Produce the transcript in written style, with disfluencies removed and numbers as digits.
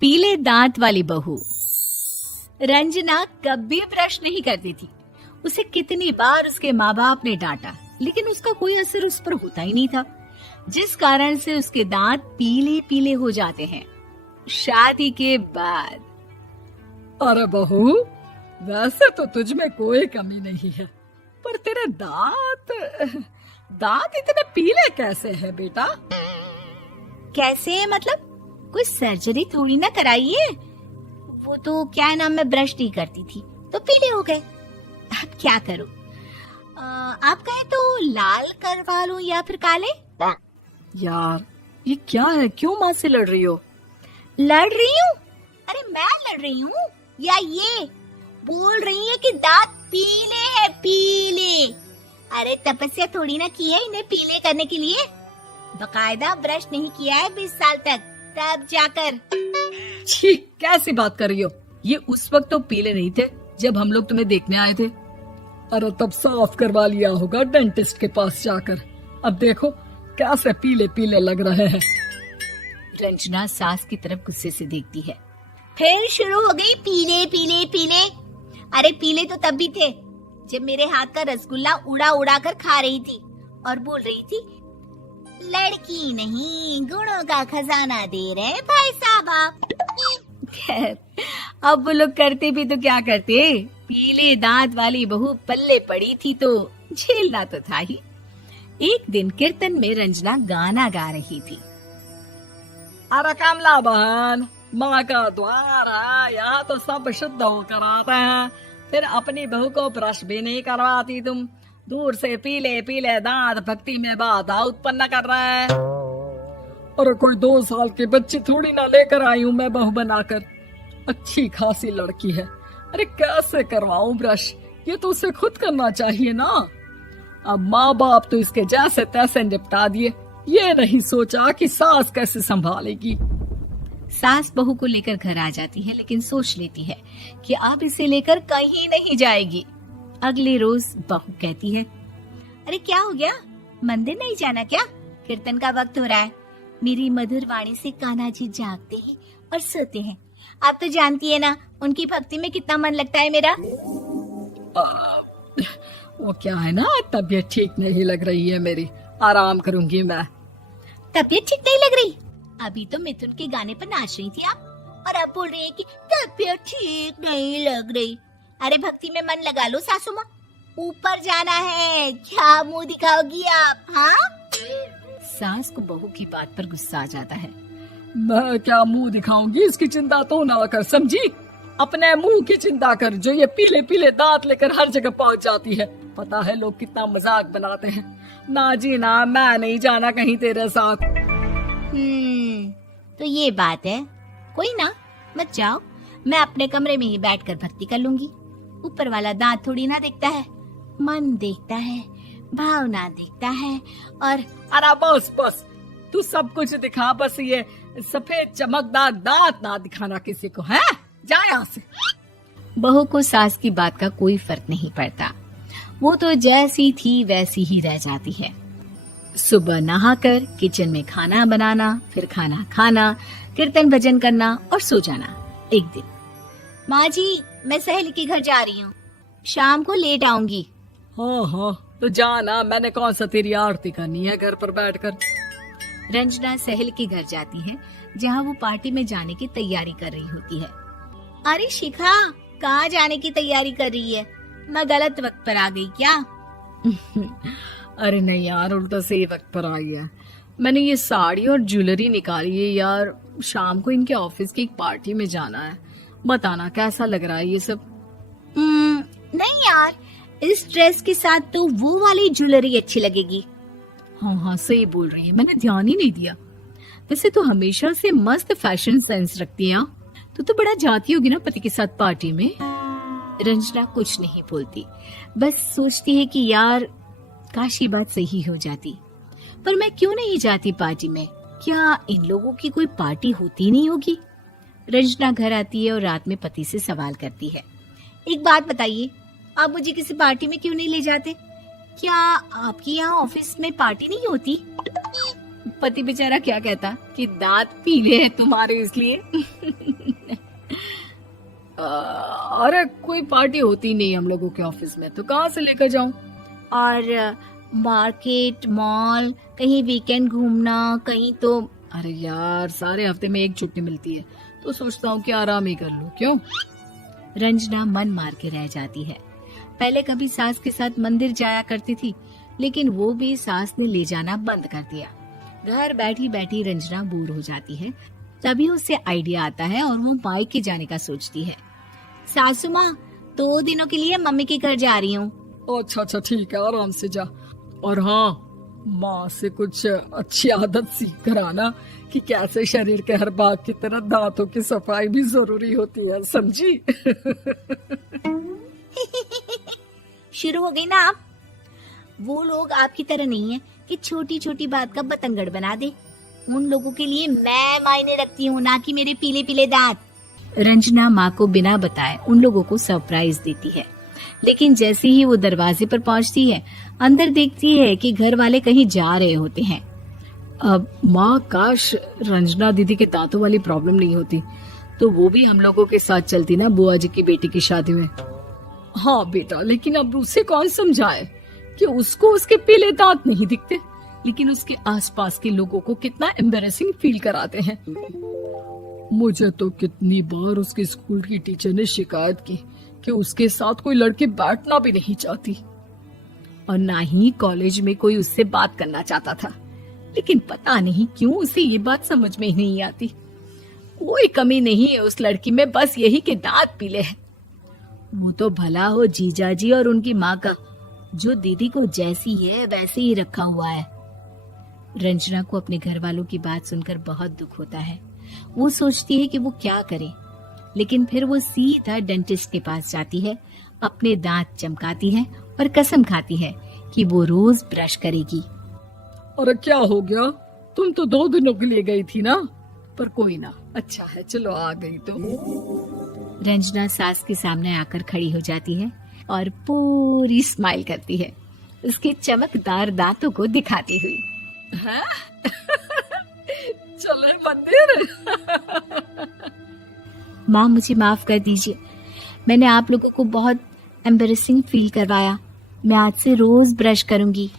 पीले दांत वाली बहू। रंजना कभी ब्रश नहीं करती थी। उसे कितनी बार उसके माँ बाप ने डांटा, लेकिन उसका कोई असर उस पर होता ही नहीं था, जिस कारण से उसके दांत पीले पीले हो जाते हैं। शादी के बाद अरे बहू, वैसे तो तुझ में कोई कमी नहीं है, पर तेरे दांत इतने पीले कैसे हैं बेटा? कैसे मतलब? कोई सर्जरी थोड़ी ना कराई है। वो तो क्या नाम, मैं ब्रश नहीं करती थी तो पीले हो गए। अब क्या करूं? आप कहें तो लाल करवा लूं या फिर काले? यार ये क्या है, क्यों माँ से लड़ रही हो? लड़ रही हूँ? अरे मैं लड़ रही हूँ या ये बोल रही है कि दांत पीले हैं, पीले। अरे तपस्या थोड़ी ना की है इन्हें पीले करने के लिए। बकायदा ब्रश नहीं किया है 20 साल तक, तब जाकर। छी, कैसी बात कर रही हो? ये उस वक्त तो पीले नहीं थे जब हम लोग तुम्हें देखने आए थे। अरे तब साफ करवा लिया होगा डेंटिस्ट के पास जाकर। अब देखो कैसे पीले पीले लग रहे हैं। रंजना सास की तरफ गुस्से से देखती है। फिर शुरू हो गई पीले पीले पीले। अरे पीले तो तब भी थे जब मेरे हाथ का रसगुल्ला उड़ा उड़ा कर खा रही थी और बोल रही थी, लड़की नहीं गुणों का खजाना दे रहे भाई साहब आप। खैर, अब वो लोग करते भी तो क्या करते, पीले दांत वाली बहू पल्ले पड़ी थी तो झेलना तो था ही। एक दिन कीर्तन में रंजना गाना गा रही थी। अरे कमला बहन, माँ का द्वार है, यहाँ तो सब शुद्ध होकर आते हैं, फिर अपनी बहू को ब्रश भी नहीं करवाती तुम। दूर से पीले पीले दांत भक्ति में बाधा उत्पन्न कर रहे हैं। अरे कोई 2 साल की बच्ची थोड़ी ना लेकर आई हूँ मैं बहू बनाकर। अच्छी खासी लड़की है, अरे कैसे करवाऊं ब्रश? ये तो उसे खुद करना चाहिए ना। अब माँ बाप तो इसके जैसे तैसे निपटा दिए, ये नहीं सोचा कि सास कैसे संभालेगी। सास बहू को लेकर घर आ जाती है, लेकिन सोच लेती है कि अब इसे लेकर कहीं नहीं जाएगी। अगले रोज बहू कहती है, अरे क्या हो गया, मंदिर नहीं जाना क्या? कीर्तन का वक्त हो रहा है। मेरी मधुर वाणी से कान्हा जी जागते हैं और सोते हैं। आप तो जानती है ना उनकी भक्ति में कितना मन लगता है मेरा। वो क्या है ना, तबीयत ठीक नहीं लग रही है मेरी, आराम करूंगी मैं। तबीयत ठीक नहीं लग रही? अभी तो मिथुन के गाने पर नाच रही थी आप, और अब बोल रही है कि तबीयत ठीक नहीं लग रही। अरे भक्ति में मन लगा लो सासू माँ, ऊपर जाना है, क्या मुंह दिखाओगी आप? हाँ? सास को बहू की बात पर गुस्सा आ जाता है। मैं क्या मुंह दिखाऊंगी, इसकी चिंता तो ना कर, समझी? अपने मुंह की चिंता कर, जो ये पीले पीले दांत लेकर हर जगह पहुंच जाती है। पता है लोग कितना मजाक बनाते हैं। ना जी ना, मैं नहीं जाना कहीं तेरे साथ। तो ये बात है, कोई ना, मत जाओ, मैं अपने कमरे में ही बैठकर भक्ति कर लूंगी। ऊपर वाला दांत थोड़ी ना देखता है, मन देखता है, भावना देखता है। और अरे बस बस, तू सब कुछ दिखा, बस ये सफेद चमकदार दांत ना दिखाना किसी को, है? जा यहाँ से। बहू को सास की बात का कोई फर्क नहीं पड़ता, वो तो जैसी थी वैसी ही रह जाती है। सुबह नहाकर किचन में खाना बनाना, फिर खाना खाना, कीर्तन भजन करना और सो जाना। एक दिन, माँ जी मैं सहेली के घर जा रही हूँ, शाम को लेट आऊंगी। हाँ हाँ तो जाना, मैंने कौन सा तेरी आरती करनी है घर पर बैठकर। रंजना सहेली के घर जाती है, जहाँ वो पार्टी में जाने की तैयारी कर रही होती है। अरे शिखा, कहाँ जाने की तैयारी कर रही है? मैं गलत वक्त पर आ गई क्या? अरे नहीं यार, उल्टा सही वक्त पर आ गया। मैंने ये साड़ी और ज्वेलरी निकाली है यार, शाम को इनके ऑफिस की एक पार्टी में जाना है। बताना कैसा लग रहा है ये सब? नहीं यार, इस ड्रेस के साथ तो वो वाली ज्वेलरी अच्छी लगेगी। हाँ हाँ सही बोल रही है, मैंने ध्यान ही नहीं दिया। वैसे तो हमेशा से मस्त फैशन सेंस रखती है। तो बड़ा जाती होगी ना पति के साथ पार्टी में। रंजना कुछ नहीं बोलती, बस सोचती है कि यार काश ये बात सही हो जाती, पर मैं क्यों नहीं जाती पार्टी में? क्या इन लोगों की कोई पार्टी होती नहीं होगी? रंजना घर आती है और रात में पति से सवाल करती है, एक बात बताइए, आप मुझे किसी पार्टी में क्यों नहीं ले जाते? क्या आपकी यहाँ ऑफिस में पार्टी नहीं होती? पति बेचारा क्या कहता कि दांत पीले हैं तुम्हारे इसलिए। अरे कोई पार्टी होती नहीं हम लोगों के ऑफिस में, तो कहाँ से लेकर जाऊं? और मार्केट, मॉल, कहीं वीकेंड घूमना, कहीं तो। अरे यार, सारे हफ्ते में एक छुट्टी मिलती है, तो सोचता हूँ कि आराम ही कर लूं। क्यों? रंजना मन मार के रह जाती है। पहले कभी सास के साथ मंदिर जाया करती थी, लेकिन वो भी सास ने ले जाना बंद कर दिया। घर बैठी बैठी रंजना बोर हो जाती है। तभी उसे आइडिया आता है और वो मायके जाने का सोचती है। सासू माँ, 2 दिनों के लिए मम्मी के घर जा रही हूँ। अच्छा अच्छा, ठीक है, आराम से जा। और हाँ, माँ से कुछ अच्छी आदत सीख कर आना कि कैसे शरीर के हर भाग की तरह दांतों की सफाई भी जरूरी होती है, समझी? शुरू हो गई ना आप। वो लोग आपकी तरह नहीं है कि छोटी छोटी बात का बतंगड़ बना दे। उन लोगों के लिए मैं मायने रखती हूँ, ना कि मेरे पीले पीले दांत। रंजना माँ को बिना बताए उन लोगों को सरप्राइज देती है, लेकिन जैसे ही वो दरवाजे पर पहुंचती है, अंदर देखती है कि घर वाले कहीं जा रहे होते हैं। अब माँ, काश रंजना दीदी के दांतों वाली प्रॉब्लम नहीं होती, तो वो भी हम लोगों के साथ चलती ना बुआ जी की बेटी की शादी में। हाँ बेटा, लेकिन अब उसे कौन समझाए कि उसको उसके पीले दांत नहीं दिखते, लेकिन उसके आसपास के लोगों को कितना एम्बैरेसिंग फील कराते हैं। मुझे तो कितनी बार उसके स्कूल की टीचर ने शिकायत की कि उसके साथ कोई लड़की बैठना भी नहीं चाहती, और ना ही कॉलेज में कोई उससे बात करना चाहता था। लेकिन पता नहीं क्यों उसे ये बात समझ में ही नहीं आती। कोई कमी नहीं है उस लड़की में, बस यही कि दांत पीले हैं। वो तो भला हो जीजा जी और उनकी माँ का, जो दीदी को जैसी है वैसे ही रखा हुआ है। रंजना को अपने घर वालों की बात सुनकर बहुत दुख होता है। वो सोचती है कि वो क्या करे, लेकिन फिर वो सीधा डेंटिस्ट के पास जाती है, अपने दांत चमकाती है और कसम खाती है कि वो रोज ब्रश करेगी। अरे क्या हो गया? तुम तो 2 दिनों के लिए गई थी ना, पर कोई ना, अच्छा है, चलो आ गई तो। रंजना सास के सामने आकर खड़ी हो जाती है और पूरी स्माइल करती है, उसके चमकदार दांतों को दिखाती हुई। हैं? चले मंदिर। माँ, मुझे माफ कर दीजिए, मैंने आप लोगों को बहुत एम्बैरेसिंग फील करवाया। मैं आज से रोज ब्रश करूंगी।